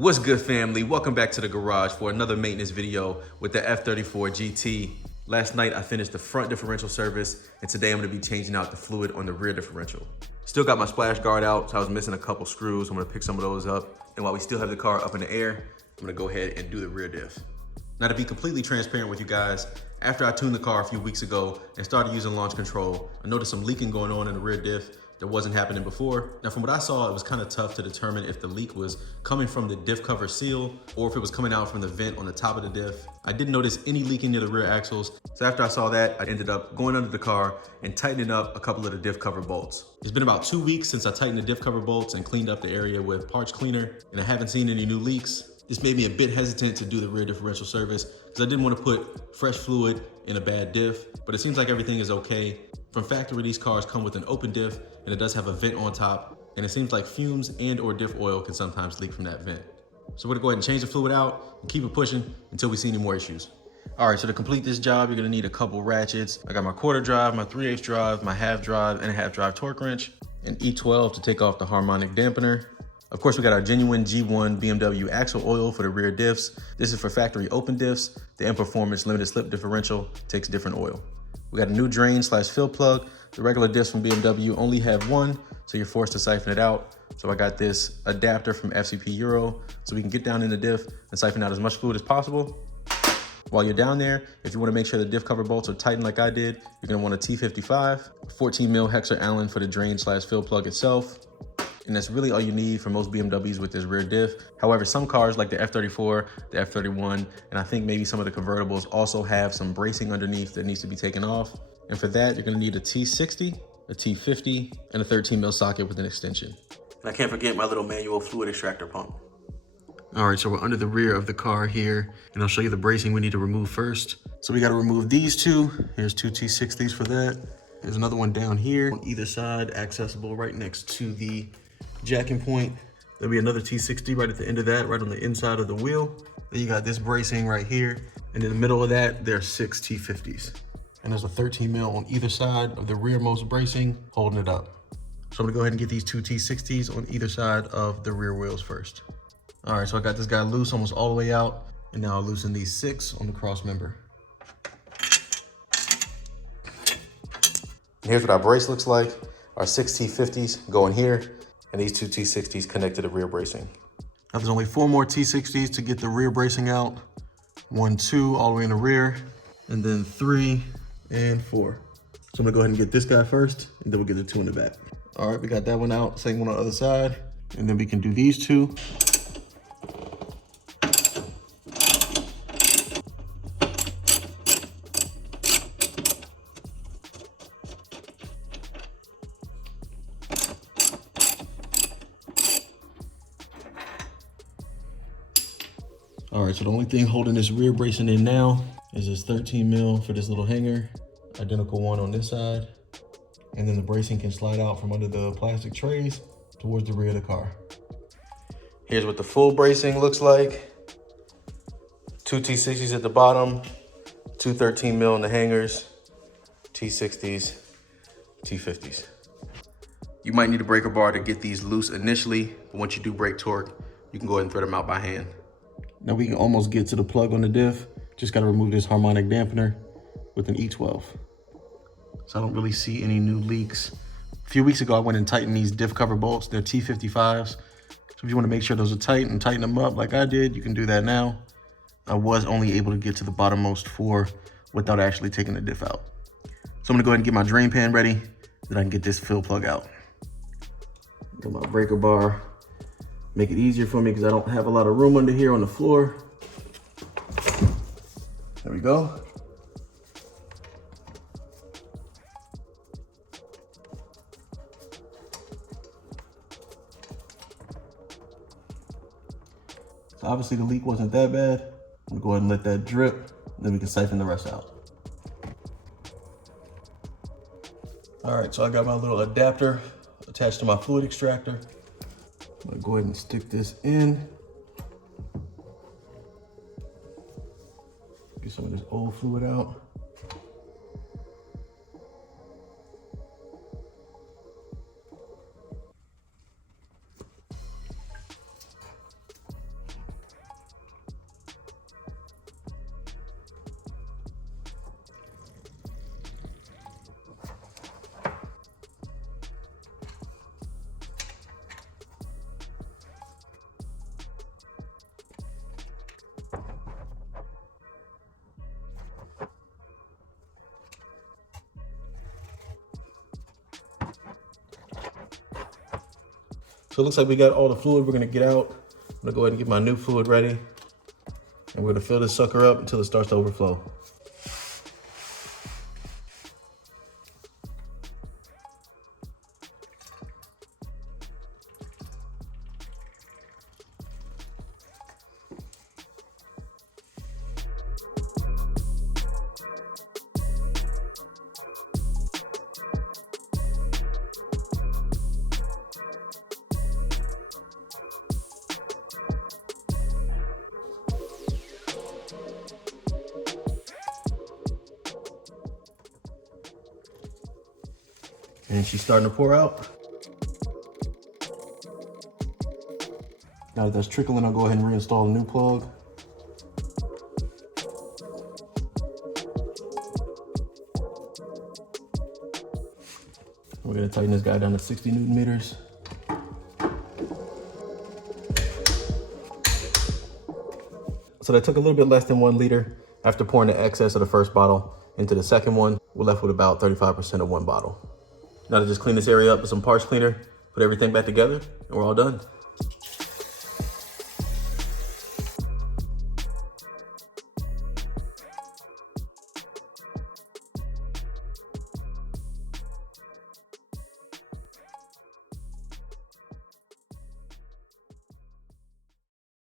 What's good, family? Welcome back to the garage for another maintenance video with the F34 GT. Last night I finished the front differential service, and today I'm gonna be changing out the fluid on the rear differential. Still got my splash guard out, so I was missing a couple screws. I'm gonna pick some of those up. And while we still have the car up in the air, I'm gonna go ahead and do the rear diff. Now, to be completely transparent with you guys, after I tuned the car a few weeks ago and started using launch control, I noticed some leaking going on in the rear diff that wasn't happening before. Now, from what I saw, it was kind of tough to determine if the leak was coming from the diff cover seal or if it was coming out from the vent on the top of the diff. I didn't notice any leaking near the rear axles. So after I saw that, I ended up going under the car and tightening up a couple of the diff cover bolts. It's been about 2 weeks since I tightened the diff cover bolts and cleaned up the area with parts cleaner, and I haven't seen any new leaks. This made me a bit hesitant to do the rear differential service because I didn't want to put fresh fluid in a bad diff, but it seems like everything is okay. From factory, these cars come with an open diff and it does have a vent on top, and it seems like fumes and or diff oil can sometimes leak from that vent. So we're gonna go ahead and change the fluid out and keep it pushing until we see any more issues. All right, so to complete this job, you're gonna need a couple ratchets. I got my quarter drive, my 3/8 drive, my half drive, and a half drive torque wrench, and E12 to take off the harmonic dampener. Of course, we got our genuine G1 BMW axle oil for the rear diffs. This is for factory open diffs. The M Performance limited slip differential takes different oil. We got a new drain/fill plug. The regular diffs from BMW only have one, so you're forced to siphon it out. So I got this adapter from FCP Euro, so we can get down in the diff and siphon out as much fluid as possible. While you're down there, if you want to make sure the diff cover bolts are tightened like I did, you're going to want a T55, 14 mil Hexa Allen for the drain/fill plug itself. And that's really all you need for most BMWs with this rear diff. However, some cars like the F34, the F31, and I think maybe some of the convertibles also have some bracing underneath that needs to be taken off. And for that, you're gonna need a T60, a T50, and a 13 mil socket with an extension. And I can't forget my little manual fluid extractor pump. All right, so we're under the rear of the car here, and I'll show you the bracing we need to remove first. So we gotta remove these two. Here's two T60s for that. There's another one down here on either side, accessible right next to the jacking point. There'll be another T60 right at the end of that, right on the inside of the wheel. Then you got this bracing right here. And in the middle of that, there's 6 T50s. And there's a 13 mil on either side of the rearmost bracing holding it up. So I'm gonna go ahead and get these 2 T60s on either side of the rear wheels first. All right, so I got this guy loose almost all the way out. And now I'll loosen these 6 on the cross member. And here's what our brace looks like. Our 6 T50s go in here, and these 2 T60s connect to the rear bracing. Now there's only 4 more T60s to get the rear bracing out. 1, 2, all the way in the rear, and then 3 and 4. So I'm gonna go ahead and get this guy first, and then we'll get the 2 in the back. All right, we got that one out, same one on the other side, and then we can do these 2. All right, so the only thing holding this rear bracing in now is this 13 mil for this little hanger, identical one on this side. And then the bracing can slide out from under the plastic trays towards the rear of the car. Here's what the full bracing looks like. 2 T60s at the bottom, 2 13 mil in the hangers, T60s, T50s. You might need a breaker bar to get these loose initially, but once you do break torque, you can go ahead and thread them out by hand. Now we can almost get to the plug on the diff. Just gotta remove this harmonic dampener with an E12. So I don't really see any new leaks. A few weeks ago, I went and tightened these diff cover bolts. They're T55s. So if you wanna make sure those are tight and tighten them up like I did, you can do that now. I was only able to get to the bottommost 4 without actually taking the diff out. So I'm gonna go ahead and get my drain pan ready, then I can get this fill plug out. Got my breaker bar. Make it easier for me because I don't have a lot of room under here on the floor. There we go. So obviously the leak wasn't that bad. I'm gonna go ahead and let that drip, and then we can siphon the rest out. All right, so I got my little adapter attached to my fluid extractor. I'm gonna go ahead and stick this in. Get some of this old fluid out. So it looks like we got all the fluid we're gonna get out. I'm gonna go ahead and get my new fluid ready. And we're gonna fill this sucker up until it starts to overflow. And she's starting to pour out. Now that that's trickling, I'll go ahead and reinstall a new plug. We're gonna tighten this guy down to 60 Newton meters. So that took a little bit less than 1 liter. After pouring the excess of the first bottle into the second one, we're left with about 35% of 1 bottle. Now to just clean this area up with some parts cleaner, put everything back together, and we're all done.